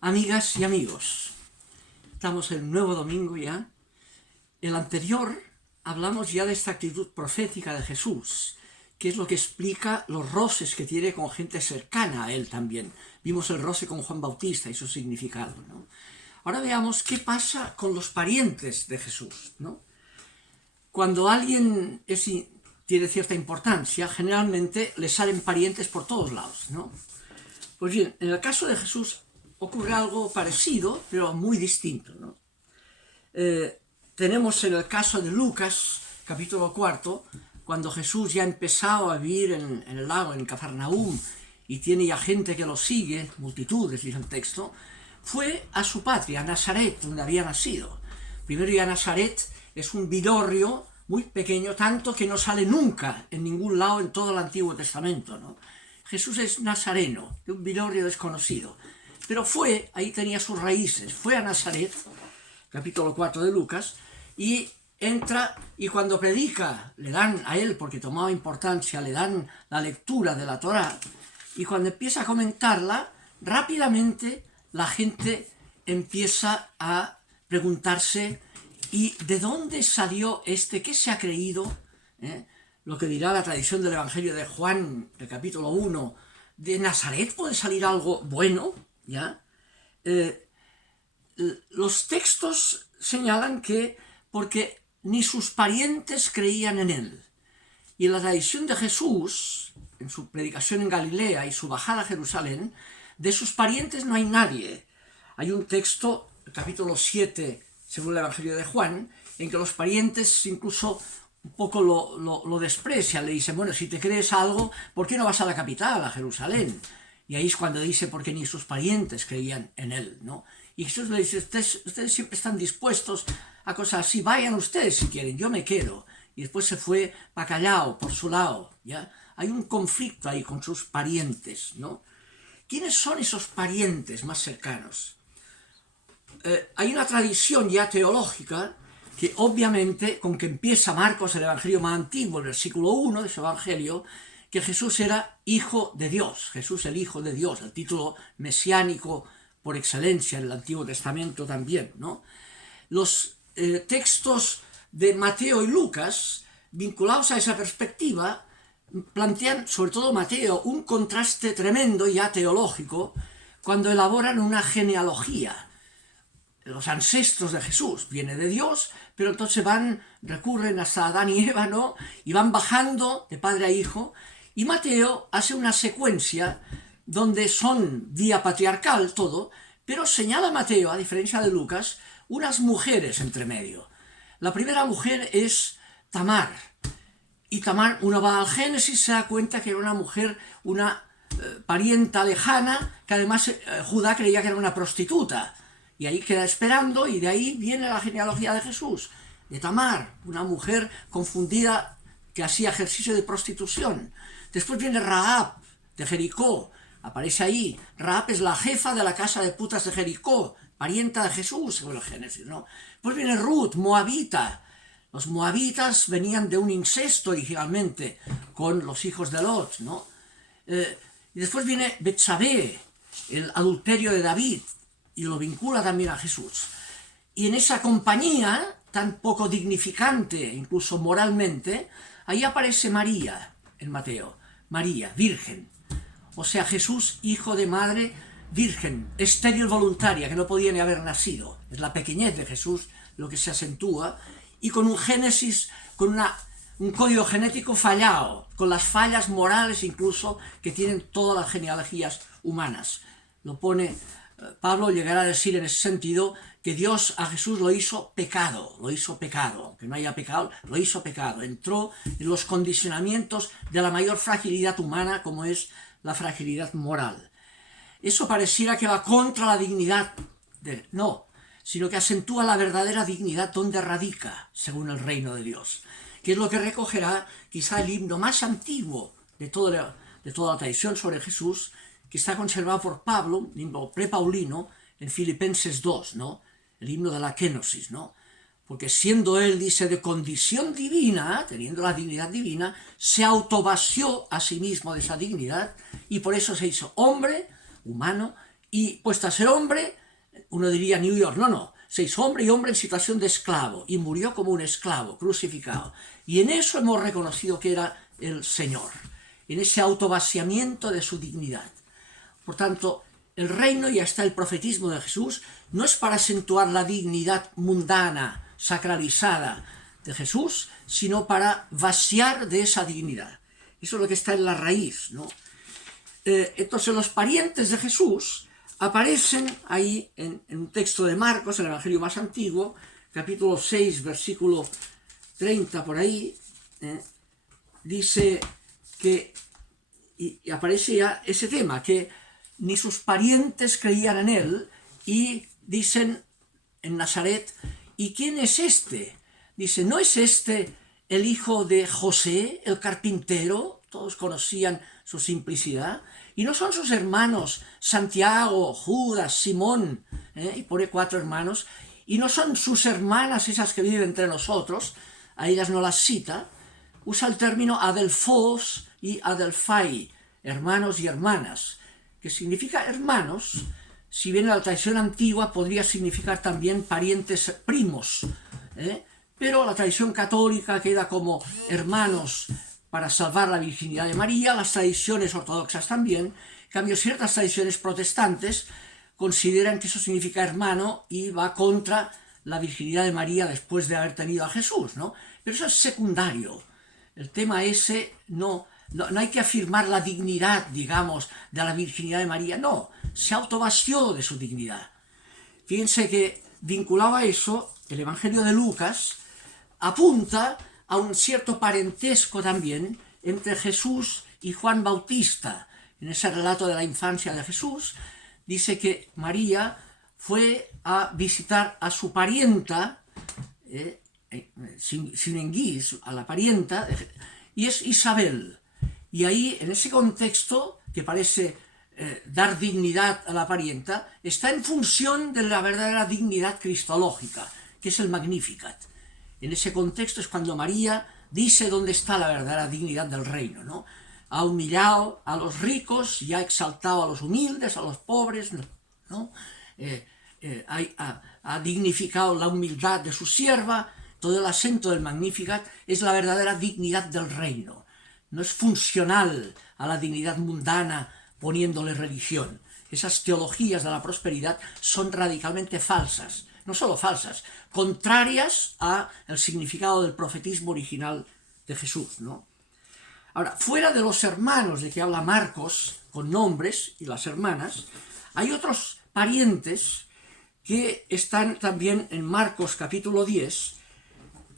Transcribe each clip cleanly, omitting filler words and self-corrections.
Amigas y amigos, estamos en un nuevo domingo ya. El anterior hablamos ya de esta actitud profética de Jesús, que es lo que explica los roces que tiene con gente cercana a él también. Vimos el roce con Juan Bautista y su significado, ¿no? Ahora veamos qué pasa con los parientes de Jesús, ¿no? Cuando alguien tiene cierta importancia, generalmente le salen parientes por todos lados, ¿no? Pues bien, en el caso de Jesús ocurre algo parecido, pero muy distinto, ¿no? Tenemos en el caso de Lucas, capítulo 4, cuando Jesús ya ha empezado a vivir en el lago, en Cafarnaúm, y tiene ya gente que lo sigue, multitudes, dice el texto, fue a su patria, a Nazaret, donde había nacido. Primero ya Nazaret es un vidorrio muy pequeño, tanto que no sale nunca en ningún lado en todo el Antiguo Testamento, ¿no? Jesús es nazareno, de un vidorrio desconocido. Pero ahí tenía sus raíces, fue a Nazaret, capítulo 4 de Lucas, y entra, y cuando predica, le dan a él, porque tomaba importancia, le dan la lectura de la Torá, y cuando empieza a comentarla, rápidamente la gente empieza a preguntarse, ¿y de dónde salió qué se ha creído? Lo que dirá la tradición del Evangelio de Juan, el capítulo 1, ¿de Nazaret puede salir algo bueno? ¿Ya? Los textos señalan que porque ni sus parientes creían en él. Y en la tradición de Jesús, en su predicación en Galilea y su bajada a Jerusalén, de sus parientes no hay nadie. Hay un texto, el capítulo 7, según el Evangelio de Juan, en que los parientes incluso un poco lo desprecian, le dicen, bueno, si te crees algo, ¿por qué no vas a la capital, a Jerusalén? Y ahí es cuando dice, porque ni sus parientes creían en él, ¿no? Y Jesús le dice, ustedes siempre están dispuestos a cosas así, vayan ustedes si quieren, yo me quedo. Y después se fue para Callao, por su lado, ¿ya? Hay un conflicto ahí con sus parientes, ¿no? ¿Quiénes son esos parientes más cercanos? Hay una tradición ya teológica que obviamente, con que empieza Marcos, el evangelio más antiguo, el versículo 1 de su evangelio, que Jesús era hijo de Dios, Jesús el hijo de Dios, el título mesiánico por excelencia en el Antiguo Testamento también, ¿no? Los textos de Mateo y Lucas, vinculados a esa perspectiva, plantean, sobre todo Mateo, un contraste tremendo ya teológico cuando elaboran una genealogía. Los ancestros de Jesús viene de Dios, pero entonces recurren hasta Adán y Eva, ¿no? Y van bajando de padre a hijo, y Mateo hace una secuencia donde son vía patriarcal todo, pero señala Mateo, a diferencia de Lucas, unas mujeres entre medio. La primera mujer es Tamar, y Tamar, uno va al Génesis, se da cuenta que era una mujer, una parienta lejana, que además Judá creía que era una prostituta, y ahí queda esperando, y de ahí viene la genealogía de Jesús, de Tamar, una mujer confundida que hacía ejercicio de prostitución. Después viene Rahab, de Jericó, aparece ahí. Rahab es la jefa de la casa de putas de Jericó, parienta de Jesús, según el Génesis, ¿no? Después viene Ruth, moabita. Los moabitas venían de un incesto originalmente con los hijos de Lot, ¿no? Y después viene Betsabé, el adulterio de David, y lo vincula también a Jesús. Y en esa compañía, tan poco dignificante, incluso moralmente, ahí aparece María, en Mateo. María, virgen. O sea, Jesús, hijo de madre virgen, estéril voluntaria, que no podía ni haber nacido. Es la pequeñez de Jesús lo que se acentúa, y con un génesis, con un código genético fallado, con las fallas morales incluso que tienen todas las genealogías humanas. Lo pone Pablo, llegará a decir en ese sentido que Dios a Jesús lo hizo pecado, que no haya pecado, lo hizo pecado, entró en los condicionamientos de la mayor fragilidad humana, como es la fragilidad moral. Eso pareciera que va contra la dignidad, no, sino que acentúa la verdadera dignidad donde radica, según el reino de Dios, que es lo que recogerá quizá el himno más antiguo de toda la tradición sobre Jesús, que está conservado por Pablo, un himno prepaulino, en Filipenses 2, ¿no? El himno de la kenosis, ¿no? Porque siendo él, dice, de condición divina, teniendo la dignidad divina, se autovació a sí mismo de esa dignidad, y por eso se hizo hombre, humano, y puesto a ser hombre, uno diría New York, no, se hizo hombre y hombre en situación de esclavo, y murió como un esclavo, crucificado. Y en eso hemos reconocido que era el Señor, en ese autovaciamiento de su dignidad. Por tanto, el reino, y hasta el profetismo de Jesús, no es para acentuar la dignidad mundana, sacralizada de Jesús, sino para vaciar de esa dignidad. Eso es lo que está en la raíz, ¿no? Entonces los parientes de Jesús aparecen ahí en un texto de Marcos, el Evangelio más antiguo, capítulo 6, versículo 30 por ahí, dice que, y aparece ya ese tema, que ni sus parientes creían en él, y dicen en Nazaret, ¿y quién es este? Dice, ¿no es este el hijo de José, el carpintero? Todos conocían su simplicidad. Y no son sus hermanos Santiago, Judas, Simón, y pone 4 hermanos, y no son sus hermanas esas que viven entre nosotros, a ellas no las cita, usa el término adelphos y adelphai, hermanos y hermanas, que significa hermanos. Si bien en la tradición antigua podría significar también parientes primos, pero la tradición católica queda como hermanos para salvar la virginidad de María, las tradiciones ortodoxas también. En cambio, ciertas tradiciones protestantes consideran que eso significa hermano y va contra la virginidad de María después de haber tenido a Jesús, ¿no? Pero eso es secundario. El tema ese no hay que afirmar la dignidad, digamos, de la virginidad de María, no, se autovació de su dignidad. Fíjense que vinculado a eso, el Evangelio de Lucas apunta a un cierto parentesco también entre Jesús y Juan Bautista. En ese relato de la infancia de Jesús, dice que María fue a visitar a su parienta, Sinenguís, a la parienta, y es Isabel. Y ahí, en ese contexto, que parece dar dignidad a la parienta, está en función de la verdadera dignidad cristológica, que es el Magnificat. En ese contexto es cuando María dice dónde está la verdadera dignidad del reino, ¿no? Ha humillado a los ricos y ha exaltado a los humildes, a los pobres, ¿no? Ha dignificado la humildad de su sierva. Todo el acento del Magnificat es la verdadera dignidad del reino. No es funcional a la dignidad mundana poniéndole religión. Esas teologías de la prosperidad son radicalmente falsas. No solo falsas, contrarias al significado del profetismo original de Jesús, ¿no? Ahora, fuera de los hermanos de que habla Marcos, con nombres, y las hermanas, hay otros parientes que están también en Marcos capítulo 10,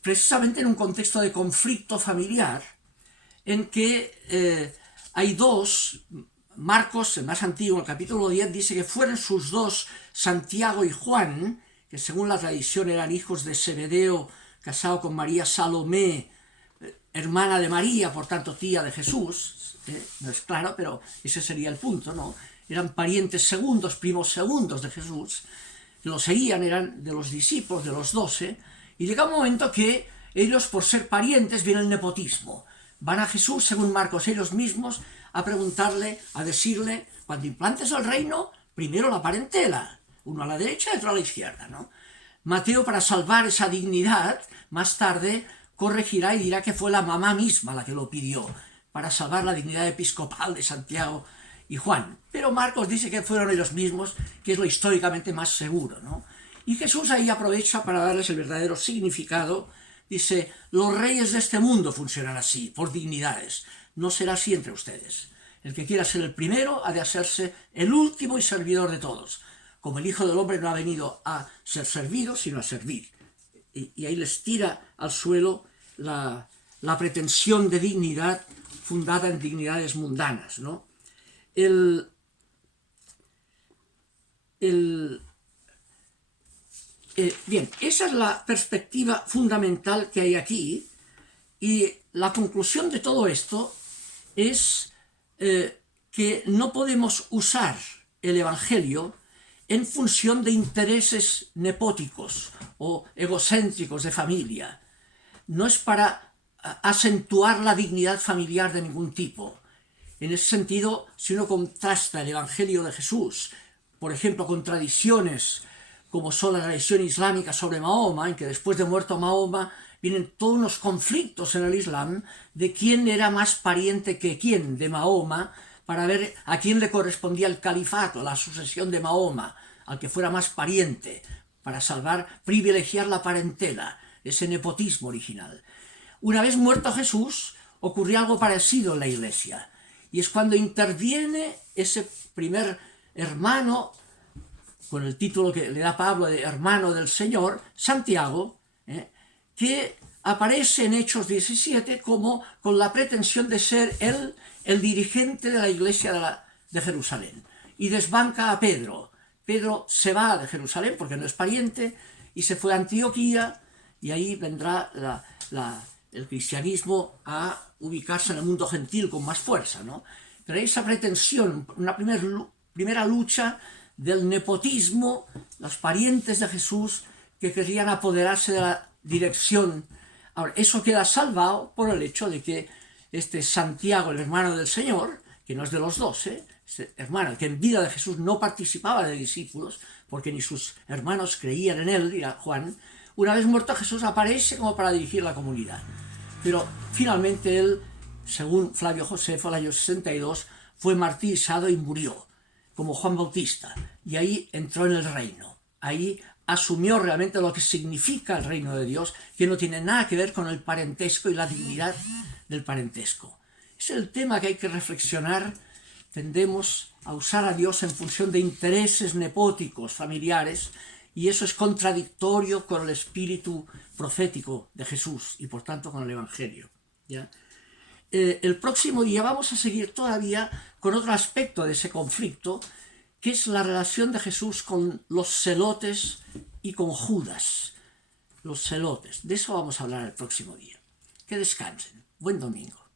precisamente en un contexto de conflicto familiar, en que hay dos. Marcos, el más antiguo, el capítulo 10, dice que fueron sus dos, Santiago y Juan, que según la tradición eran hijos de Zebedeo, casado con María Salomé, hermana de María, por tanto tía de Jesús, no es claro, pero ese sería el punto, ¿no? Eran parientes segundos, primos segundos de Jesús, que lo seguían, eran de los discípulos, de los 12, y llega un momento que ellos, por ser parientes, viene el nepotismo. Van a Jesús, según Marcos, ellos mismos, a preguntarle, a decirle, cuando implantes el reino, primero la parentela, uno a la derecha y otro a la izquierda, ¿no? Mateo, para salvar esa dignidad, más tarde corregirá y dirá que fue la mamá misma la que lo pidió, para salvar la dignidad episcopal de Santiago y Juan. Pero Marcos dice que fueron ellos mismos, que es lo históricamente más seguro, ¿no? Y Jesús ahí aprovecha para darles el verdadero significado. Dice, los reyes de este mundo funcionan así, por dignidades. No será así entre ustedes. El que quiera ser el primero ha de hacerse el último y servidor de todos. Como el Hijo del Hombre no ha venido a ser servido, sino a servir. Y ahí les tira al suelo la pretensión de dignidad fundada en dignidades mundanas, ¿no? Bien, esa es la perspectiva fundamental que hay aquí, y la conclusión de todo esto es que no podemos usar el Evangelio en función de intereses nepóticos o egocéntricos de familia. No es para acentuar la dignidad familiar de ningún tipo. En ese sentido, si uno contrasta el Evangelio de Jesús por ejemplo, con tradiciones como son la tradición islámica sobre Mahoma, en que después de muerto Mahoma vienen todos unos conflictos en el Islam de quién era más pariente que quién de Mahoma, para ver a quién le correspondía el califato, la sucesión de Mahoma, al que fuera más pariente, para privilegiar la parentela, ese nepotismo original. Una vez muerto Jesús, ocurrió algo parecido en la Iglesia, y es cuando interviene ese primer hermano, con el título que le da Pablo de hermano del Señor, Santiago, que aparece en Hechos 17 como con la pretensión de ser él el dirigente de la iglesia de Jerusalén, y desbanca a Pedro. Pedro se va de Jerusalén porque no es pariente y se fue a Antioquía, y ahí vendrá el cristianismo a ubicarse en el mundo gentil con más fuerza, ¿no? Pero hay esa pretensión, una primera lucha del nepotismo, los parientes de Jesús que querían apoderarse de la dirección. Ahora, eso queda salvado por el hecho de que este Santiago, el hermano del Señor, que no es de los 12, este hermano que en vida de Jesús no participaba de discípulos, porque ni sus hermanos creían en él, dirá Juan, una vez muerto Jesús aparece como para dirigir la comunidad. Pero finalmente él, según Flavio Josefo, al año 62, fue martirizado y murió, como Juan Bautista, y ahí entró en el reino. Ahí asumió realmente lo que significa el reino de Dios, que no tiene nada que ver con el parentesco y la dignidad del parentesco. Es el tema que hay que reflexionar. Tendemos a usar a Dios en función de intereses nepóticos, familiares, y eso es contradictorio con el espíritu profético de Jesús y por tanto con el Evangelio, ¿ya? El próximo día vamos a seguir todavía con otro aspecto de ese conflicto, que es la relación de Jesús con los celotes y con Judas. Los celotes, de eso vamos a hablar el próximo día. Que descansen. Buen domingo.